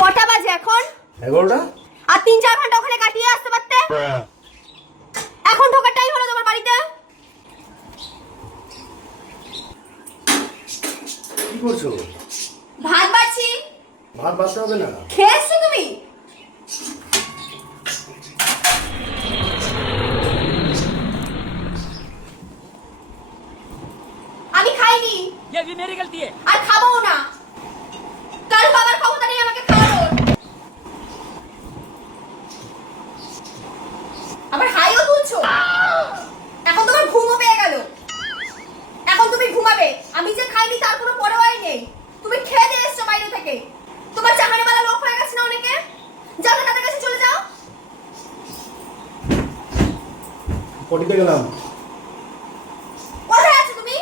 কটা বাজে এখন? 11টা। আর 3-4 ঘন্টা ওখানে কাটিয়ে আসতে পারতে। এখন ঢোকার টাইম হলো তোমার বাড়িতে। কি করছো? ভাত বাড়ছি। ভাত বাড়তে হবে না। খেয়েছো তুমি? আমি খাইনি। ये भी मेरी गलती है। আর খাবো না। কাল বাবার ক্ষমতা নেই আমাকে খাওয়ানোর। আবার হাইও তুলছো। এখন তোমার ঘুমও পেয়ে গেল। এখন তুমি ঘুমাবে। আমি যে খাইনি তার কোনো পরোয়াই নেই। তুমি খেয়ে দিয়ে এসছো বাইরে থেকে। তোমার চাকরিওয়ালা লোক হয়ে গেছে না অনেকে। যাও না, তাদের কাছে চলে যাও। পটিতে গেলাম। কোথায় আছো তুমি?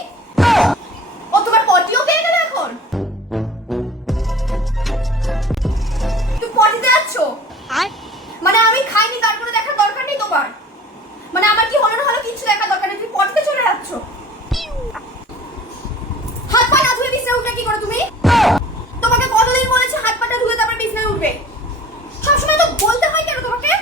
ও তোমার পটিও পেয়ে গেল এখন। তুমি পটিতে যাচ্ছ? মানে আমি খাইনি তার কোনো দেখার দরকার নেই তোমার। মানে আমার কি হলো না হলো কিছু দেখার দরকার নেই, তুমি পটিতে চলে যাচ্ছ। হাত পা না ধুয়ে বিছানায় উঠলে কি করে তুমি? তোমাকে কতদিন বলেছি হাত পাটা ধুয়ে তারপর বিছানায় উঠবে? সবসময় তো বলতে হয় কেন তোমাকে?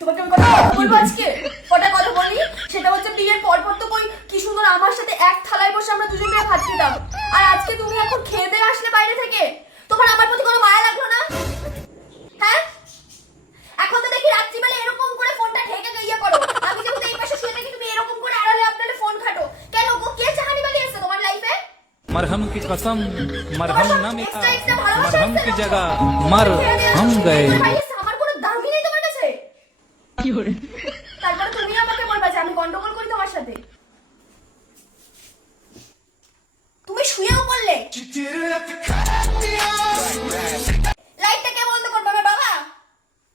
তোমাকে আমি কথা বলবো আজকে। কটা কথা বলি, সেটা হচ্ছে বিয়ের পর পর তো কই কি সুন্দর আমার সাথে এক থালায় বসে আমরা দুজন মিলে ভাত খেতাম। আর আজকে তুমি এখন খেয়ে দিয়ে আসলে বাইরে থেকে, তোমার আমার প্রতি কোনো মায়া লাগলো না? হ্যাঁ, এখন তো দেখি রাত্রিবেলা এরকম করে ফোনটা ঢেকে ইয়ে করো। আমি যেহেতু এই পাশে শুয়ে থাকি, তুমি এরকম করে আড়ালে আপনারে ফোন ঘাটো কেন গো? কে চাহানি বালি এসেছে তোমার লাইফে? मरहम की कसम मरहम न मिला, मरहम की जगह मर हम गए। আমার কোনো দামই নেই তোমার কাছে। তারপরে তুমি আমাকে বলবা যে আমি গন্ডগোল করি তোমার সাথে। তুমি শুয়েও পড়লে। লাইটটা কে বন্ধ করবে? আমার বাবা।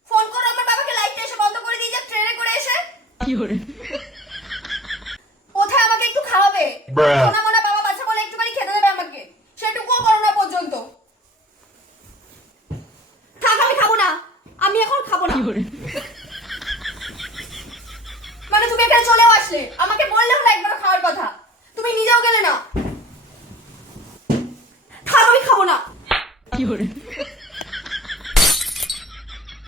ফোন করো আমার বাবাকে, লাইটটা এসে বন্ধ করে দিয়ে যাক ট্রেনে করে এসে। কোথায় আমাকে একটু খাওয়াবে? সোনা মোনা বাবা বাচ্চা বলে একটুখানি খেতে দেবে আমাকে, সেটুকুও করো না পর্যন্ত। থাক, আমি খাবো না। আমি এখন খাবো না। মানে তুমি এখানে চলেও আসলে, আমাকে বললেও না একবার খাওয়ার কথা, তুমি নিজেও গেলে না। থাক, আমি খাবো না।